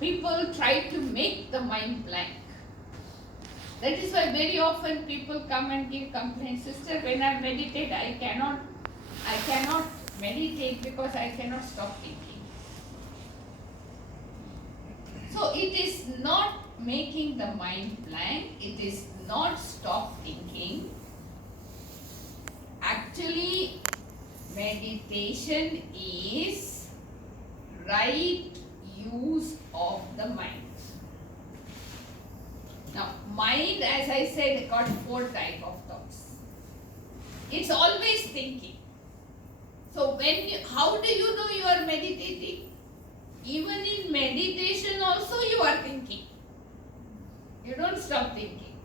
people try to make the mind blank. That is why very often people come and give complaints, sister, when I meditate, I cannot meditate because I cannot stop thinking. So it is not making the mind blank, it is not stop thinking. Actually, meditation is right use of the mind. Now, mind, as I said, got 4 types of thoughts. It's always thinking. So how do you know you are meditating? Even in meditation also you are thinking. You don't stop thinking.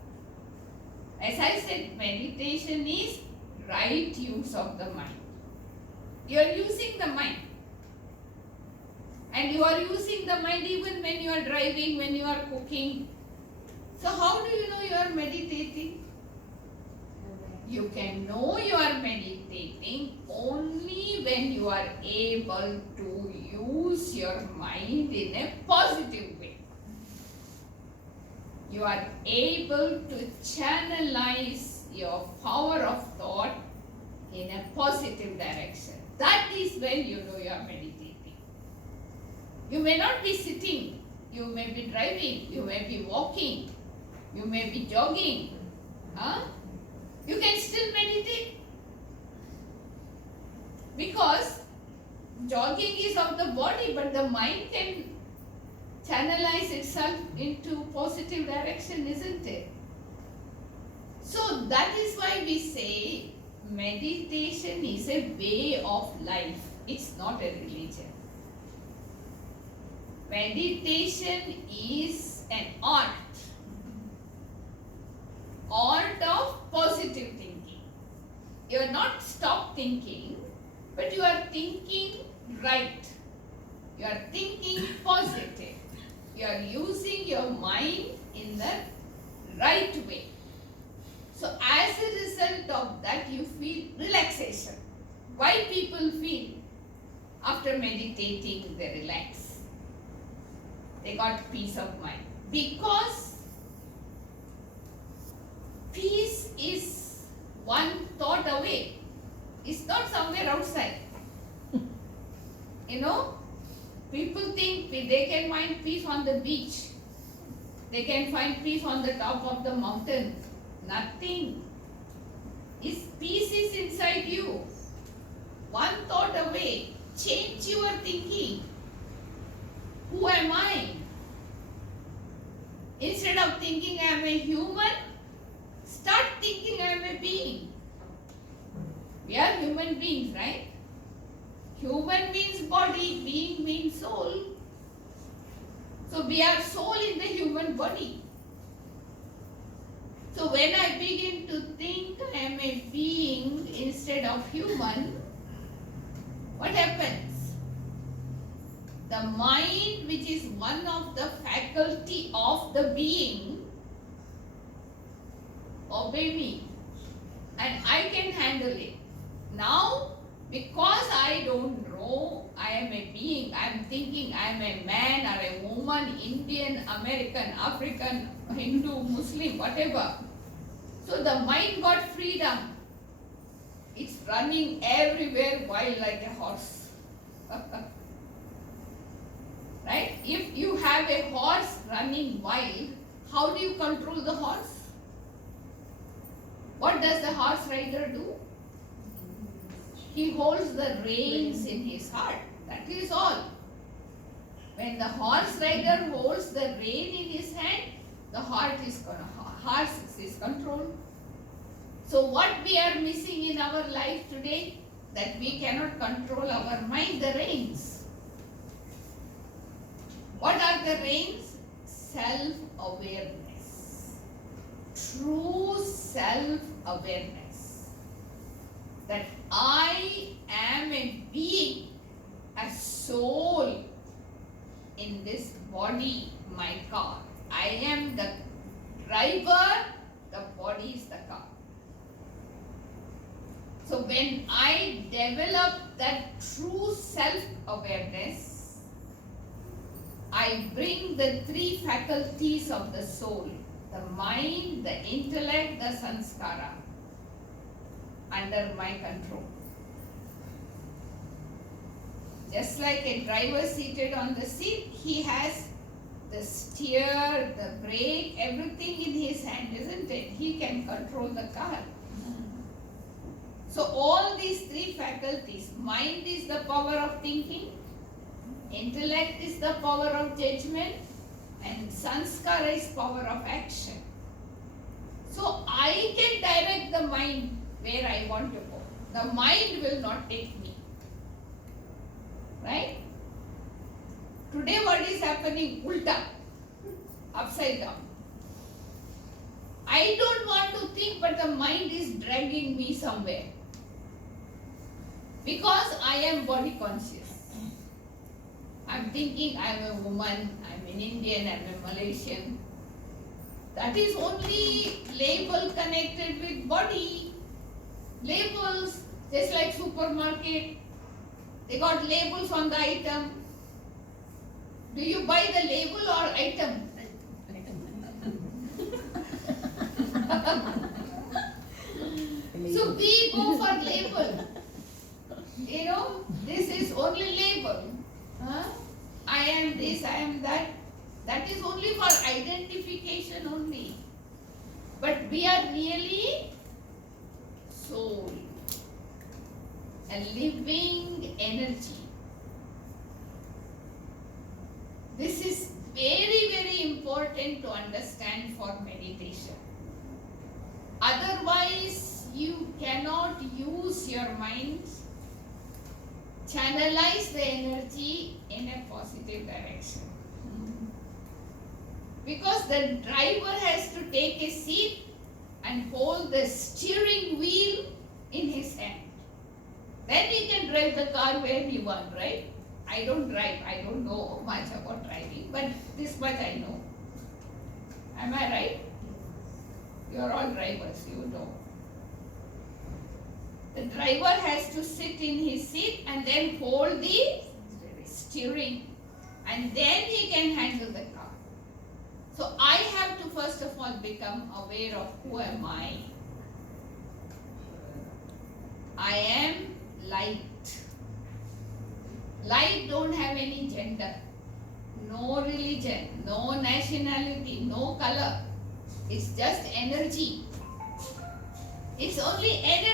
As I said, meditation is right use of the mind. You are using the mind. And you are using the mind even when you are driving, when you are cooking. So how do you know you are meditating? You can know you are meditating only when you are able to use your mind in a positive way. You are able to channelize your power of thought in a positive direction. That is when you know you are meditating. You may not be sitting, you may be driving, you may be walking, you may be jogging. You can still meditate. Because jogging is of the body, but the mind can channelize itself into positive direction, isn't it? So that is why we say meditation is a way of life. It's not a religion. Meditation is an art of positive thinking. You are not stop thinking, but you are thinking right. You are thinking positive. You are using your mind in the right way. So as a result of that, you feel relaxation. Why people feel after meditating they relax? They got peace of mind. Because peace is one thought away. It's not somewhere outside. People think they can find peace on the beach. They can find peace on the top of the mountain. Nothing. Peace is inside you. One thought away. Change your thinking. Who am I? Instead of thinking I am a human, start thinking I am a being. We are human beings, right? Human means body, being means soul. So we are soul in the human body. So when I begin to think I am a being instead of human, what happens? The mind, which is one of the faculty of the being, obey me and I can handle it. Now, because I don't know, I am a being, I am thinking I am a man or a woman, Indian, American, African, Hindu, Muslim, whatever. So the mind got freedom. It's running everywhere wild like a horse. Right? If you have a horse running wild, how do you control the horse? What does the horse rider do? He holds the reins in his heart. That is all. When the horse rider holds the rein in his hand, the horse is controlled. So what we are missing in our life today, that we cannot control our mind, the reins. What are the reins? Self-awareness. True self-awareness. That I am a being, a soul in this body, my car. I am the driver, the body is the car. So when I develop that true self-awareness, I I bring the three faculties of the soul, the mind, the intellect, the sanskara, under my control. Just like a driver seated on the seat, he has the steer, the brake, everything in his hand, isn't it? He can control the car. So all these three faculties, mind is the power of thinking, intellect is the power of judgment, and sanskara is power of action. So I can direct the mind where I want to go. The mind will not take me. Right? Today what is happening? Ulta. Upside down. I don't want to think, but the mind is dragging me somewhere. Because I am body conscious. I'm thinking I'm a woman, I'm an Indian, I'm a Malaysian. That is only label connected with body. Labels, just like supermarket. They got labels on the item. Do you buy the label or item? So we go for label. You know, this is only label. Huh? I am this, I am that. That is only for identification only. But we are really soul. A living energy. This is very, very important to understand for meditation. Otherwise, you cannot use your mind, channelize the energy in a positive direction. Because the driver has to take a seat and hold the steering wheel in his hand. Then he can drive the car where he wants, right? I don't drive. I don't know much about driving, but this much I know. Am I right? You are all drivers, you know. The driver has to sit in his seat and then hold the steering, and then he can handle the car. So I have to first of all become aware of who am I. I am light. Light don't have any gender, no religion, no nationality, no color. It's just energy. It's only energy.